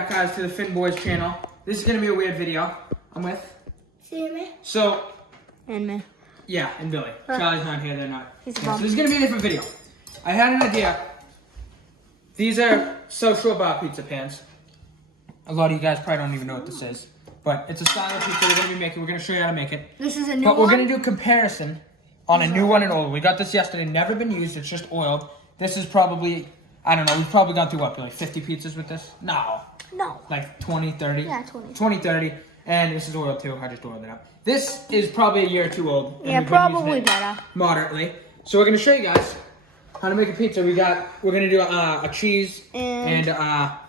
back, guys, to the Finn Boys channel. This is gonna be a weird video. I'm with Sammy. So And me. yeah, and Billy. Charlie's not here. They're not. He's a Yeah, bum. so this is gonna be a different video. I had an idea. These are Shore Bar pizza pans. A lot of you guys probably don't even know what this is, but it's a style of pizza we're gonna be making. We're gonna show you how to make it. This is a new But one? we're gonna do a comparison on a new one and old. We got this yesterday, never been used. It's just oiled. This is probably, I don't know. We've probably gone through what, Billy? 50 pizzas with this? No. No. Like 20, 30? Yeah, 20. 20, 30. And this is oiled too. I just oiled it up. This is probably a year or two old. And Yeah, we've been using probably it better. Moderately. So we're gonna show you guys how to make a pizza. We're gonna do a cheese and a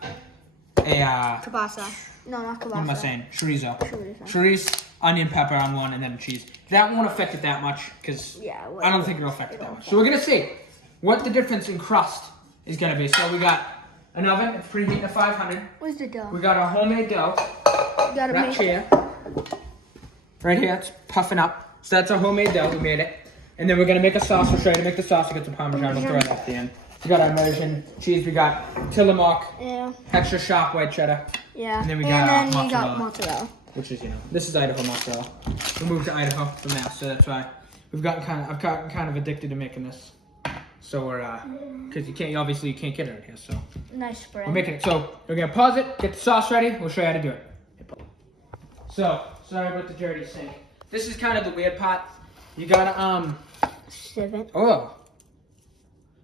Kielbasa. No, not kielbasa. what am I saying? Chorizo. Chorizo. Chorizo, onion, pepper on one, and then cheese. That won't affect it that much because Yeah, I don't think it'll affect it that much. So we're gonna see what the difference in crust is gonna be. So we got an oven. It's preheating to 500. Where's the dough? We got our homemade dough. You gotta Right make here. Right here, it's puffing up. So that's our homemade dough. We made it. And then we're gonna make a sauce. We'll show you how to make the sauce. We got some Parmesan. We'll throw it at the end. We got our immersion cheese. We got Tillamook, Yeah. extra sharp white cheddar, Yeah. And then we you got got mozzarella. which is, this is Idaho mozzarella. We moved to Idaho from Mass, so that's why I've gotten kind of addicted to making this. So we're, because you can't get it right here, so Nice spread. we're making it. So we're gonna pause it, get the sauce ready. We'll show you how to do it. So sorry about the dirty sink. This is kind of the weird part. You gotta Sieve it. oh.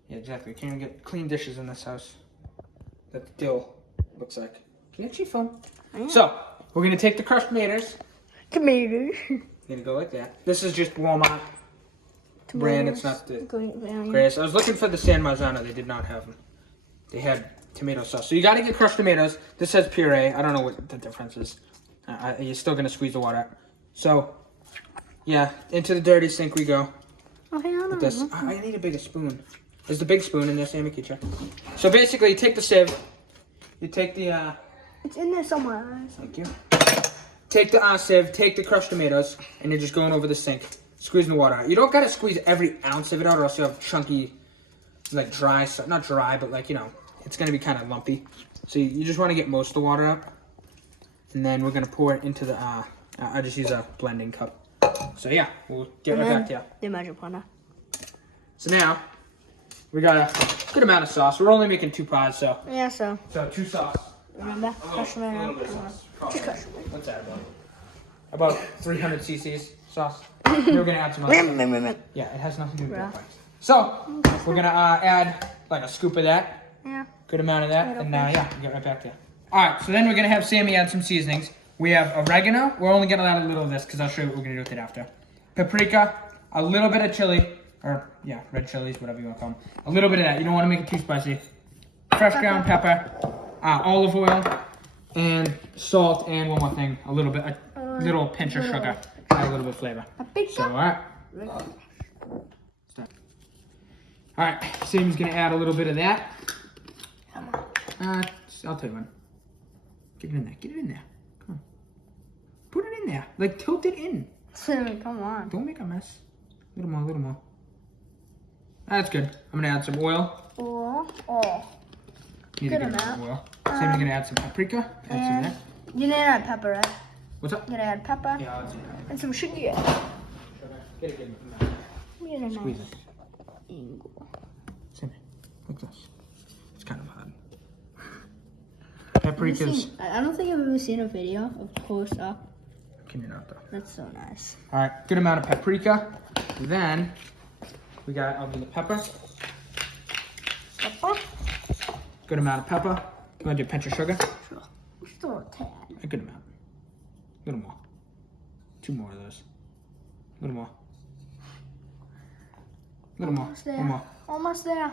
Yeah, exactly. Can't even get clean dishes in this house. That the dill looks like. Can you actually film? Yeah. So we're gonna take the crushed tomatoes. Tomatoes. Gonna go like that. This is just Walmart brand. It's not the Green. greatest. I was looking for the San Marzano. They did not have them. They had tomato sauce. So you gotta get crushed tomatoes. This says puree. I don't know what the difference is. You're still gonna squeeze the water out. So yeah, into the dirty sink we go. Okay, I With this. I need a bigger spoon. There's the big spoon in there, Sammy. Can you check? So basically, you take the sieve. You take the It's in there somewhere. Thank you. Take the sieve, take the crushed tomatoes, and you're just going over the sink, squeezing the water out. You don't gotta squeeze every ounce of it out, or else you have chunky, like dry, not dry, but like, it's gonna be kind of lumpy. So you just wanna get most of the water out. And then we're gonna pour it into the, I just use a blending cup. So yeah, we'll get right back to you. The magic blender. So now, we got a good amount of sauce. We're only making 2 pies, so. Yeah, so. So 2 sauce. Remember? A little bit of sauce. Probably. What's that about 300 cc's sauce. We're gonna add some other stuff. Yeah, it has nothing to do with that. So we're gonna add like a scoop of that. Yeah. Good amount of that, and yeah, we'll get right back to you. All right, so then we're gonna have Sammy add some seasonings. We have oregano. We're only gonna add a little of this because I'll show you what we're gonna do with it after. Paprika, a little bit of chili, or yeah, red chilies, whatever you want to call them. A little bit of that. You don't want to make it too spicy. Fresh ground pepper, olive oil, and salt, and one more thing, a little little pinch of sugar, add a little bit of flavor. So all right. Start. All right, Sam's gonna add a little bit of that. I'll tell you when. Get it in there. Get it in there. Come on. Put it in there. Like tilt it in. Come on. Don't make a mess. A little more. A little more. That's good. I'm gonna add some oil. Need Good a good amount amount. of oil. Sam's gonna add some paprika. Add some of that. You need to add pepper, right? What's up? You gotta add pepper Yeah, I'll add some pepper. and some sugar. Get it good. Get a Squeeze nice it. angle. Sammy, like this. It's kind of hard. Paprika's. I don't think I've ever seen a video of close up. Can you not though? That's so nice. All right, good amount of paprika. Then I'll do the pepper. Pepper? Good amount of pepper. You want to do a pinch of sugar? Sure. Still a tad. A good amount. A little more. 2 more of those. A little more. A little more. Almost there. One more. Almost there.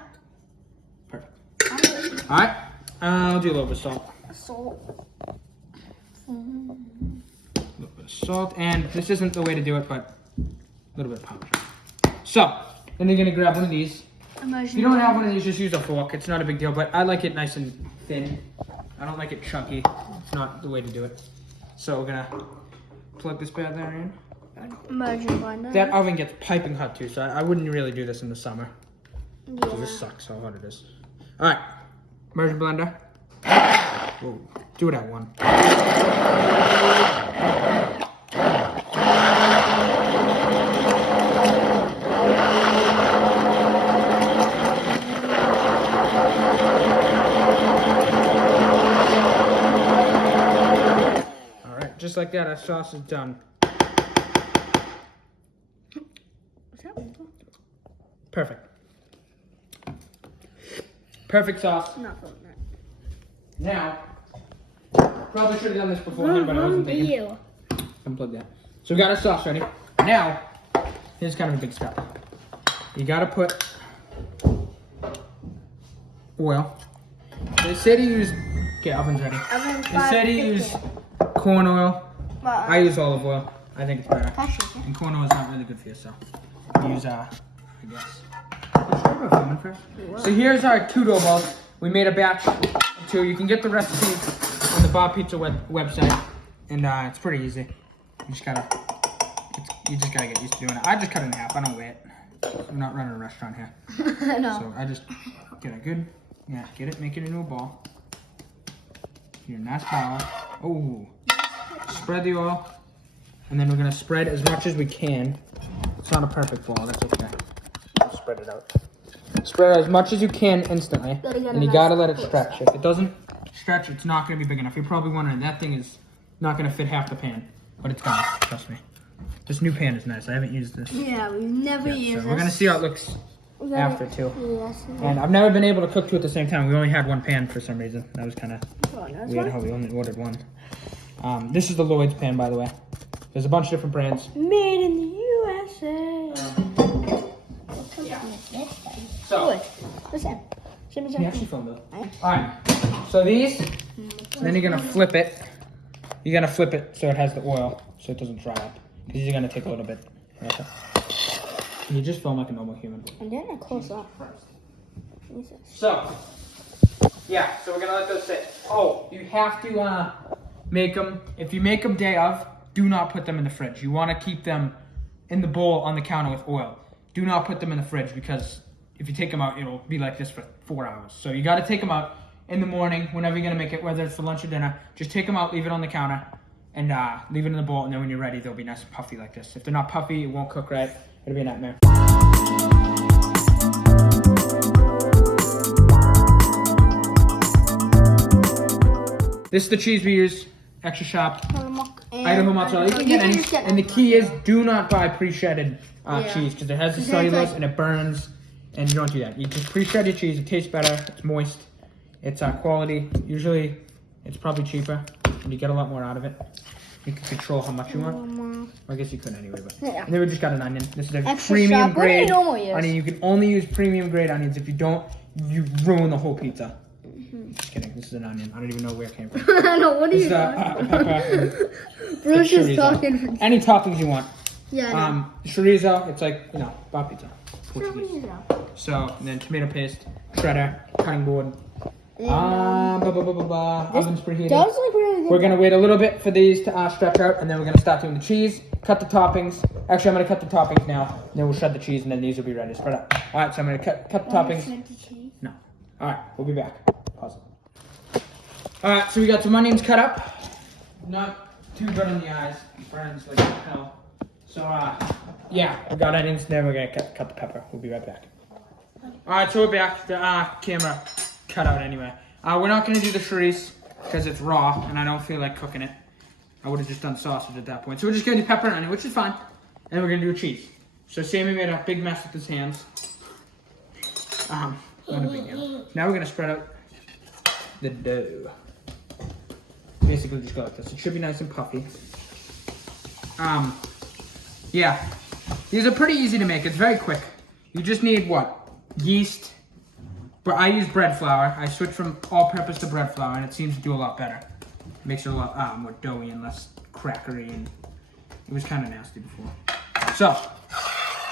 Perfect. All right. I'll do a little bit of salt. Salt. A little bit of salt, and this isn't the way to do it, but a little bit of Parmesan. So, then you're gonna grab one of these. If you don't have one of these, just use a fork. It's not a big deal, but I like it nice and thin. I don't like it chunky. It's not the way to do it. So we're gonna plug this bad there in. Immersion blender. That oven gets piping hot too, so I wouldn't really do this in the summer. Yeah. This sucks how hot it is. All right, immersion blender. Whoa. Do it at one. All right, just like that, our sauce is done. Perfect. Perfect sauce. Not from that. Now, probably should have done this beforehand, but I wasn't thinking. Unplug that. So we got our sauce ready. Now, here's kind of a big step. You gotta put oil. They say to use, okay, oven's ready. They say to use corn oil. I use olive oil. I think it's better. And corn oil is not really good for you, so use, I guess. So here's our 2 dough balls. We made a batch of 2. You can get the recipe on the Bar Pizza website, and it's pretty easy. You just gotta get used to doing it. I just cut it in half. I don't weigh it. I'm not running a restaurant here. No. So I just get a good, get it, make it into a ball. Your nice ball. Oh, spread the oil, and then we're gonna spread as much as we can. It's not a perfect ball. That's okay. Just spread it out. Spread as much as you can instantly, and you gotta let it stretch. If it doesn't stretch, it's not gonna be big enough. You're probably wondering, that thing is not gonna fit half the pan, but it's gonna, trust me. This new pan is nice. I haven't used this. Yeah, we've never used So we're gonna see how it looks after too. Yes. And I've never been able to cook 2 at the same time. We only had 1 pan for some reason. That was kind of weird how we only ordered 1. This is the Lloyds pan, by the way. There's a bunch of different brands. Made in the USA. So, Listen. he actually filmed it. Alright, so these, then you're gonna flip it. You're gonna flip it so it has the oil, so it doesn't dry up. Because you're gonna take a little bit. Okay. You just film like a normal human. And then I close up. So, yeah, so we're gonna let those sit. Oh, you have to make them, if you make them day of, do not put them in the fridge. You wanna keep them in the bowl on the counter with oil. Do not put them in the fridge, because if you take them out, it'll be like this for 4 hours. So you gotta take them out in the morning, whenever you're gonna make it, whether it's for lunch or dinner. Just take them out, leave it on the counter, and leave it in the bowl, and then when you're ready, they'll be nice and puffy like this. If they're not puffy, it won't cook right. It'll be a nightmare. This is the cheese we use, extra sharp. Idaho mozzarella. You can get any. And the key is, do not buy pre-shredded cheese, because it has the cellulose and it burns, and you don't do that. You just pre-shred your cheese. It tastes better. It's moist. It's quality. Usually, it's probably cheaper, and you get a lot more out of it. You can control how much you want. I guess you could anyway, but. And then we just got an onion. This is a premium grade onion. You can only use premium grade onions. If you don't, you ruin the whole pizza. Just kidding. This is an onion. I don't even know where it came from. I know. What are you Pepper. Bruce is talking. Any toppings you want. Yeah. Chorizo. It's like, bar pizza. Portuguese. So, and then tomato paste, shredder, cutting board. Oven's preheated. Does look really good. We're gonna wait a little bit for these to stretch out, and then we're gonna start doing the cheese. Cut the toppings. Actually, I'm gonna cut the toppings now. And then we'll shred the cheese, and then these will be ready to spread out. All right, so I'm gonna cut the toppings. No. All right, we'll be back. Pause it. All right, so we got some onions cut up. Not too good on the eyes. Burns like hell. So yeah, we got onions. Then we're gonna cut the pepper. We'll be right back. All right, so we're back. The camera cut out anyway. We're not gonna do the chorizo because it's raw, and I don't feel like cooking it. I would have just done sausage at that point. So we're just gonna do pepper and onion, which is fine. And then we're gonna do cheese. So Sammy made a big mess with his hands. Not a big deal. Now we're gonna spread out the dough. Basically just go like this. It should be nice and puffy. Yeah. These are pretty easy to make. It's very quick. You just need what? Yeast. But I use bread flour. I switched from all-purpose to bread flour, and it seems to do a lot better. It makes it a lot more doughy and less crackery, and it was kind of nasty before. So,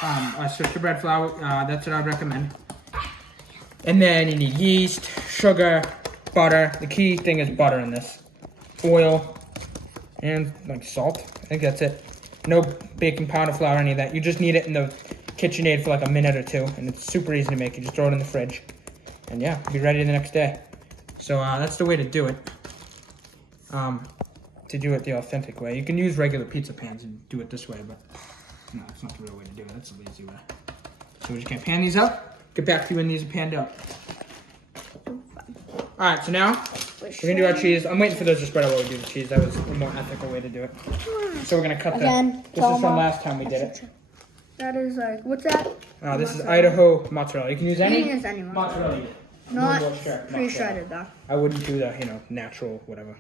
I switched to bread flour. That's what I recommend. And then you need yeast, sugar, butter. The key thing is butter in this. Oil, and like salt. I think that's it. No baking powder, flour, any of that. You just need it in the KitchenAid for like a minute or 2, and it's super easy to make. You just throw it in the fridge. And yeah, be ready the next day. So that's the way to do it. to do it the authentic way. You can use regular pizza pans and do it this way, but no, it's not the real way to do it. That's the lazy way. So we're just gonna pan these up. Get back to you when these are panned up. All right, so now we're gonna do our cheese. I'm waiting for those to spread out while we do the cheese. That was a more ethical way to do it. So we're gonna cut Again, this is from last time we did it. That is like, what's that? This is Idaho mozzarella. You can use You any can use any mozzarella. Not Mozzarella. pre-shredded though. I wouldn't do the, natural, whatever,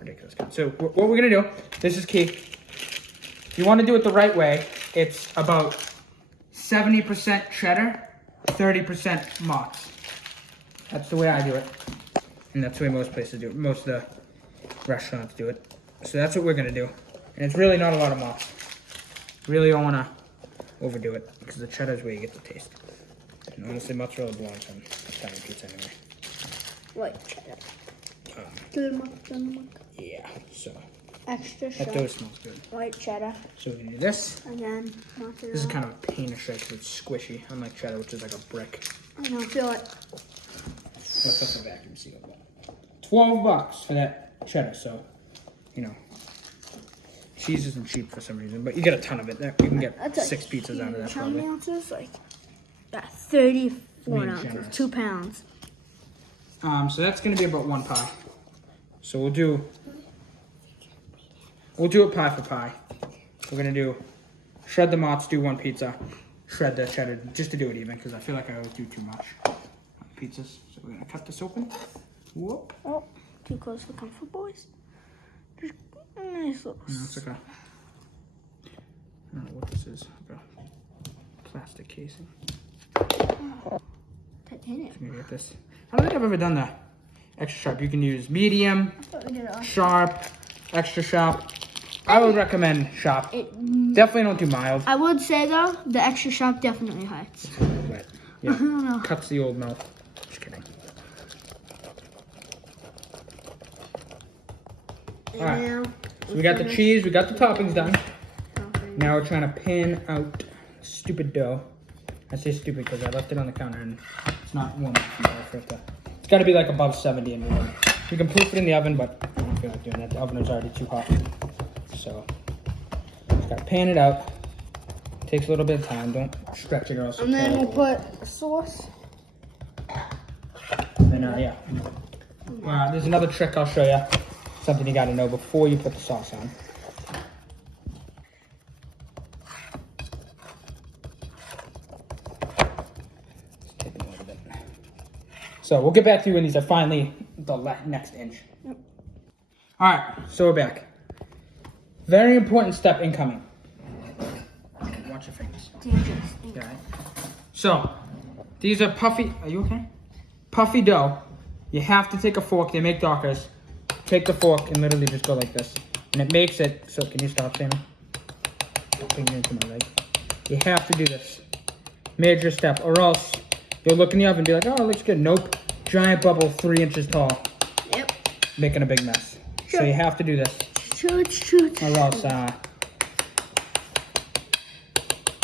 ridiculous kind. So what we're gonna do, this is key. If you want to do it the right way, it's about 70% cheddar, 30% mozz. That's the way I do it. And that's the way most places do it. Most of the restaurants do it. So that's what we're gonna do. And it's really not a lot of mozz. Really don't wanna overdo it because the cheddar is where you get the taste. And honestly, mozzarella belongs on Italian pizza anyway. White cheddar. Yeah, so Extra that sharp. dough smells good. White cheddar. So we're gonna do this. Again, mozzarella. This is kind of a pain to shred because it's squishy, unlike cheddar, which is like a brick. I don't feel it. Let's also vacuum seal it. $12 for that cheddar, so, cheese isn't cheap for some reason, but you get a ton of it. You can get That's 6 pizzas out of that How many probably. ounces? Like, 34 Being ounces. generous. 2 pounds. So that's gonna be about 1 pie. So we'll do it pie for pie. We're gonna do shred the mozz, do 1 pizza, shred the cheddar, just to do it even, because I feel like I always do too much on pizzas. So we're gonna cut this open. Whoop. Oh, too close for comfort, boys. Just nice little. No, it's like a, I don't know what this is. Like a plastic casing. Titanium. I'm gonna get this. I don't think I've ever done that. Extra sharp. You can use medium, I thought we did it last sharp, extra sharp. I would recommend sharp. Definitely don't do mild. I would say though, the extra sharp definitely hurts. But, yeah, I don't know. cuts the old mouth. Just kidding. And Alright. now So we got the cheese, we got the toppings done. Now we're trying to pan out stupid dough. I say stupid because I left it on the counter and it's not warm enough for it to. It's got to be like above 70 in the oven. You can proof it in the oven, but I don't feel like doing that. The oven is already too hot. So just gotta pan it out. Takes a little bit of time. Don't stretch it or else. And it'll then fall we'll over. put sauce. And yeah. There's another trick I'll show you. Something you gotta know before you put the sauce on. So we'll get back to you when these are finally the next inch. Yep. All right, so we're back. Very important step incoming. Watch your fingers. Dangerous. Okay. So these are puffy. Are you okay? Puffy dough. You have to take a fork. They make Dockers. Take the fork and literally just go like this, and it makes it. So can you stop, Sammy? Putting it into my leg. You have to do this. Major step, or else you'll look in the oven and be like, "Oh, it looks good." Nope. Giant bubble, 3 inches tall. Yep. Making a big mess. So Sure. you have to do this, Shoot. or else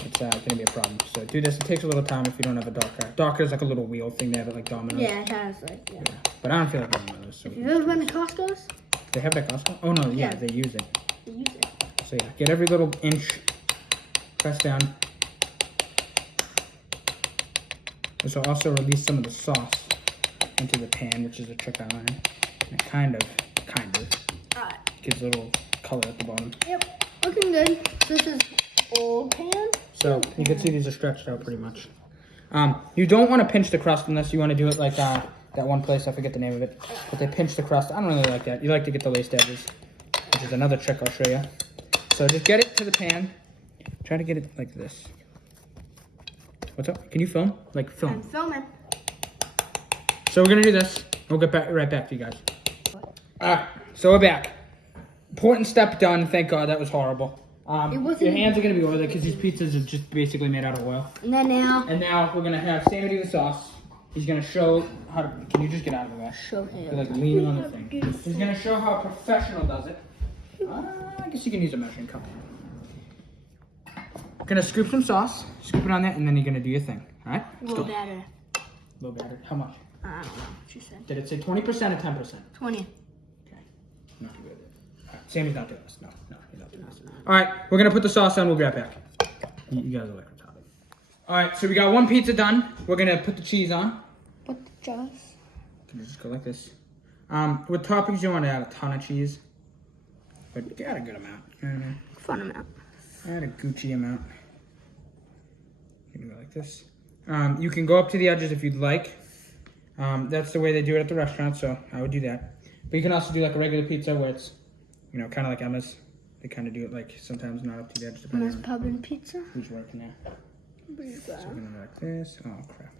it's gonna be a problem. So do this. It takes a little time if you don't have a Docker. Docker is like a little wheel thing they have it like Domino's. Yeah, it has like, yeah. But I don't feel like Domino's. So Have you ever been to Costco's? they have it at Costco? Oh no, yeah, Yeah. they use it. They use it. So yeah, get every little inch. Press down. This will also release some of the sauce into the pan, which is a trick I learned. And it kind of Alright. gives a little color at the bottom. Yep. Looking good. This is old pan. So you can see these are stretched out pretty much. You don't want to pinch the crust unless you want to do it like that one place, I forget the name of it. But they pinch the crust. I don't really like that. You like to get the laced edges, which is another trick I'll show you. So just get it to the pan. Try to get it like this. What's up? Can you film? Like film. I'm filming. So we're gonna do this. We'll get right back to you guys. Alright, so we're back. Important step done. Thank God, that was horrible. It wasn't- Your hands are gonna be oily because these pizzas are just basically made out of oil. And then now. And now we're gonna have Sammy do the sauce. He's gonna show how to. Can you just get out of the way? Show him. You're like leaning on the thing. He's gonna show how a professional does it. I guess you can use a measuring cup. Gonna scoop some sauce, scoop it on there, and then you're gonna do your thing. All right? Let's Low go. batter. Low batter. How much? I don't know what she said. Did it say 20% or 10%? 20. Okay. not good. Sammy's not doing this. No, he's not doing this. All right, we're gonna put the sauce on. We'll be right back. You guys are like retarded. All right, so we got one pizza done. We're gonna put the cheese on. Put the cheese. Can you just go like this? With toppings, you want to add a ton of cheese, but add a good amount. You know what I mean? Fun amount. Add a Gucci amount. You can go like this. You can go up to the edges if you'd like. That's the way they do it at the restaurant, so I would do that. But you can also do like a regular pizza where it's, you know, kind of like Emma's. They kind of do it like sometimes not up to the edge depending Emma's Pub and Pizza. who's working there. So we're gonna go like this. Oh crap!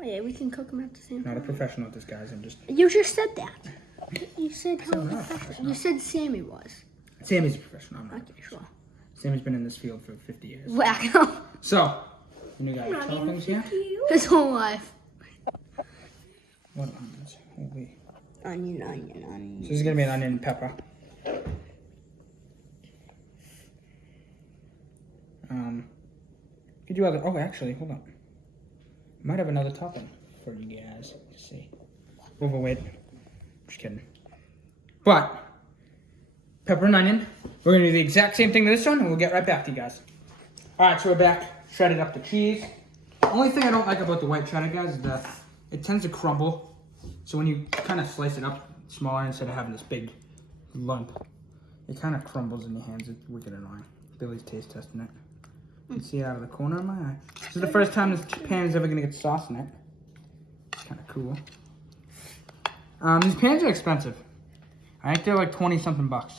Oh yeah, we can cook them at the same time. Not a professional at this, guys. I'm just. You just said that. You said how I'm not professional. You said Sammy was. Sammy's a professional. I'm not. Okay, sure. Sammy's been in this field for 50 years. Wow. So, you got your toppings here. His whole life. What onions? Holy. Onion. So this is gonna be an onion and pepper. Could you other? Oh, actually, hold on. Might have another topping for you guys. Let's see. Overweight. Just kidding. But pepper and onion. We're gonna do the exact same thing to this one, and we'll get right back to you guys. All right, so we're back. Shredded up the cheese. Only thing I don't like about the white cheddar, guys, is that it tends to crumble. So when you kind of slice it up smaller instead of having this big lump, it kind of crumbles in your hands. It's wicked annoying. Billy's taste testing it. You can see it out of the corner of my eye. This is the first time this pan is ever gonna get sauce in it. It's kind of cool. These pans are expensive. I think they're like 20 something bucks,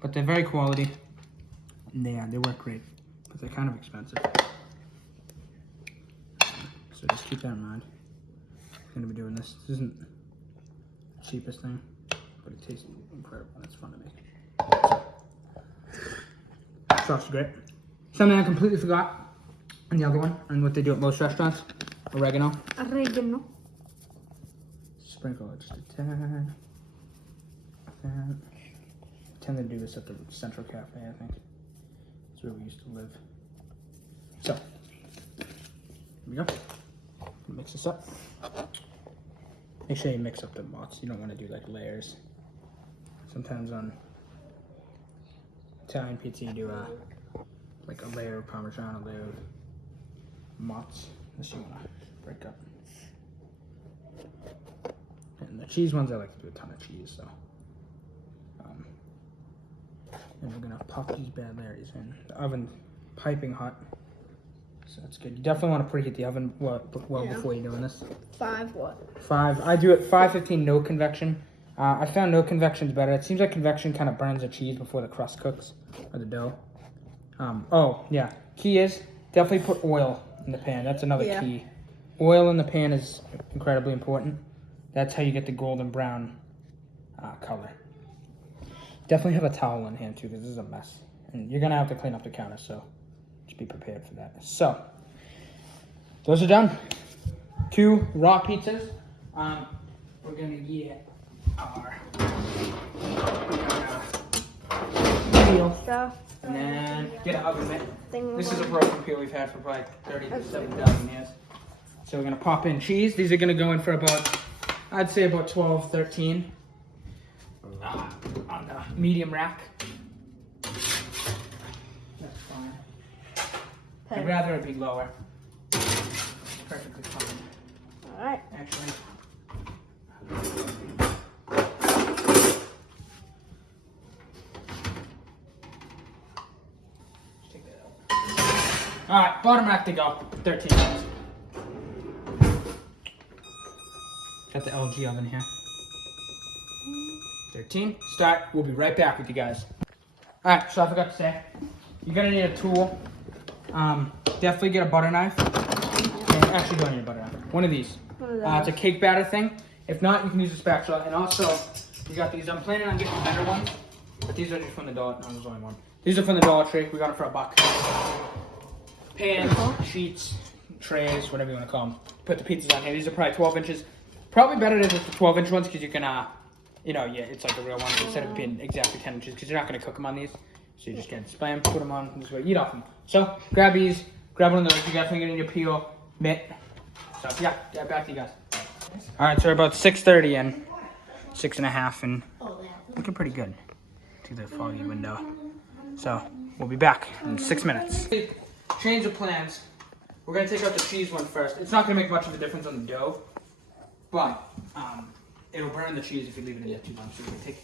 but they're very quality. And they work great, but they're kind of expensive. So just keep that in mind. I'm gonna be doing this. This isn't the cheapest thing, but it tastes incredible and it's fun to make. Sauce is great. Something I completely forgot on the other one, and what they do at most restaurants, oregano. Oregano. Sprinkle it just a tad. Like that. I tend to do this at the Central Cafe, I think. That's where we used to live. So, here we go. Mix this up. Make sure you mix up the mozz. You don't want to do like layers. Sometimes on Italian pizza you do like a layer of Parmesan, a layer of mozz. This you want to break up. And the cheese ones I like to do a ton of cheese, so. And we're gonna pop these bad Larrys in. The oven's piping hot, so that's good. You definitely want to preheat the oven well before you're doing this. 5 what? 5. I do it 515 no convection. I found no convection's better. It seems like convection kind of burns the cheese before the crust cooks or the dough. Oh yeah, key is definitely put oil in the pan. That's another key. Oil in the pan is incredibly important. That's how you get the golden brown color. Definitely have a towel in hand too, because this is a mess. And you're gonna have to clean up the counter, so just be prepared for that. So, those are done. 2 raw pizzas. We're gonna get our Real stuff. and then get an oven mitt. Thing This is a broken peel we've had for probably 37,000 years. So we're gonna pop in cheese. These are gonna go in for about, I'd say about 12, 13. On the medium rack. That's fine. I'd rather it be lower. Perfectly fine. Alright. Actually. Just take that out. Alright, bottom rack to go. 13 minutes. Got the LG oven here. 13. Start. We'll be right back with you guys. Alright, so I forgot to say, you're gonna need a tool. Definitely get a butter knife. And actually, don't need a butter knife. One of these. It's a cake batter thing. If not, you can use a spatula. And also, you got these. I'm planning on getting better ones, but these are just from the Dollar. No, there's only one. These are from the Dollar Tree. We got them for $1. Pans, sheets, trays, whatever you want to call them. Put the pizzas on here. These are probably 12 inches. Probably better to get the 12-inch ones because you can, you know, yeah, it's like a real one instead of being exactly 10 inches because you're not going to cook them on these. So you just get display them, put them on, this way, eat off them. So grab these, grab one of those. You definitely get in your peel mitt. So yeah, back to you guys. All right, so we're about 6:30 and 6:30 and looking pretty good through the foggy window. So we'll be back in 6 minutes. Change of plans. We're gonna take out the cheese one first. It's not gonna make much of a difference on the dough, but it'll burn the cheese if you leave it in there too long. So we're gonna take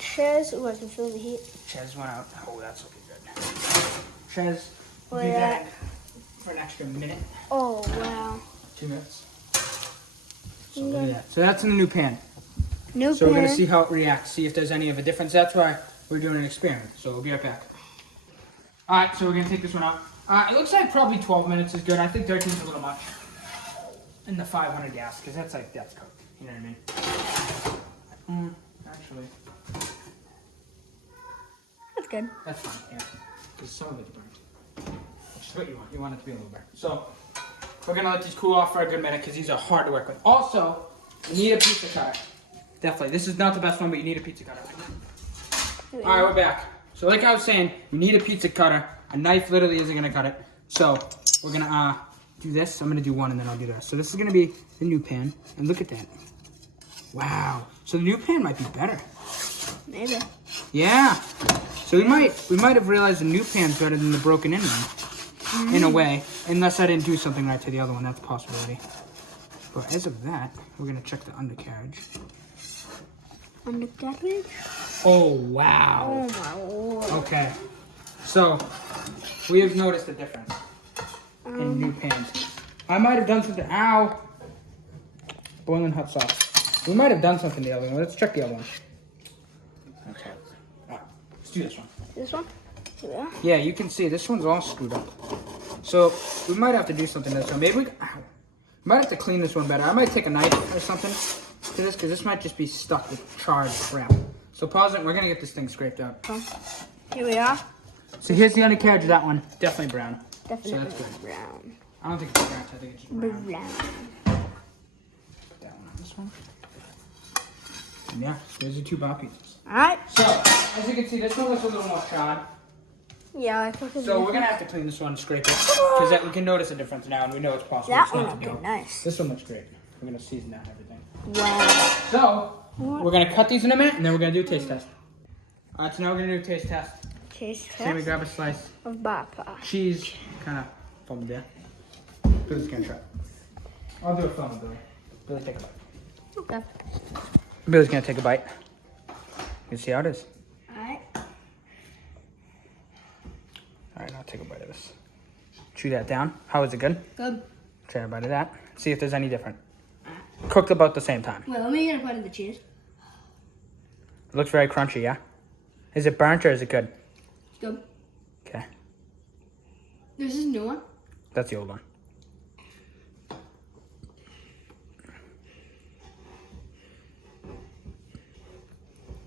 Ches, I can feel the heat. Ches went out. Oh, that's looking good. Ches, Oh, be yeah. back for an extra minute. Oh, wow. 2 minutes. So look at that. So that's in the new pan. New So we're pan. gonna see how it reacts, see if there's any of a difference. That's why we're doing an experiment. So we'll be right back. All right, so we're gonna take this one out. It looks like probably 12 minutes is good. I think 13 is a little much. In the 500 gas, because that's cooked. You know what I mean? Actually, That's good. that's fine. Yeah, because some of it's burnt. Which is what you want. You want it to be a little burnt. So we're gonna let these cool off for a good minute because these are hard to work with. Also, you need a pizza cutter. Definitely. This is not the best one, but you need a pizza cutter. All right, we're back. So like I was saying, you need a pizza cutter. A knife literally isn't gonna cut it. So we're gonna do this. I'm gonna do one and then I'll do the rest. So this is gonna be the new pan. And look at that. Wow. So the new pan might be better. Maybe. Yeah. So we might have realized the new pan's better than the broken in one. In a way. Unless I didn't do something right to the other one. That's a possibility. But as of that, we're gonna check the undercarriage. Undercarriage? Oh wow. Oh my lord. Okay. So we have noticed a difference in new pans. I might have done something. Ow. Boiling hot sauce. We might have done something the other one. Let's check the other one. Okay. Alright, let's do this one. This one? Yeah. Yeah, you can see this one's all screwed up. So we might have to do something to this one. Maybe we might have to clean this one better. I might take a knife or something to this because this might just be stuck with charred crap. So pause it. We're gonna get this thing scraped out. Here we are. So here's the undercarriage of that one. Definitely brown. Definitely So that's good. brown. I don't think it's brown. I think it's just brown. Brown. Put that one on this one. And yeah, there's the 2 bar pizzas. Alright. So as you can see, this one looks a little more charred. Yeah, I think it's So we're gonna have to clean this one and scrape it because we can notice a difference now, and we know it's possible. That It's one not looked the dough. nice. This one looks great. We're gonna season that and everything. Wow. So we're gonna cut these in a minute, and then we're gonna do a taste test. All right, so now we're gonna do a taste test. Taste So we test grab a slice. of bar pie. Cheese, kind of foamed there. Billy's gonna try. I'll do a film with Billy. Billy, take a bite. Okay. Billy's gonna take a bite. You can see how it is. Alright. All right, I'll take a bite of this. Chew that down. How is it good? Good. Try a bite of that. See if there's any different. Cooked about the same time. Wait, let me get a bite of the cheese. It looks very crunchy, yeah? Is it burnt or is it good? It's good. Okay, This is a new one. that's the old one.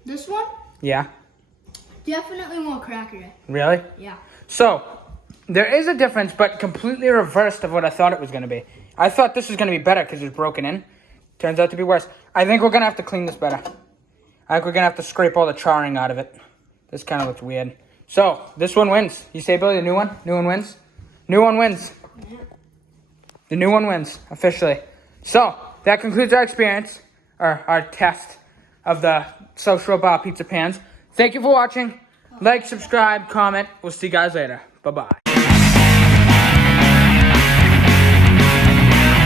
This one? Yeah? Definitely more crackery. Really? Yeah. So, there is a difference, but completely reversed of what I thought it was going to be. I thought this was going to be better because it was broken in. Turns out to be worse. I think we're going to have to clean this better. I think we're going to have to scrape all the charring out of it. This kind of looks weird. So, this one wins. You say, Billy, the new one? New one wins? New one wins. The new one wins, officially. So, that concludes our experience, or our test of the Shore Bar pizza pans. Thank you for watching. Like, subscribe, comment. We'll see you guys later. Bye-bye.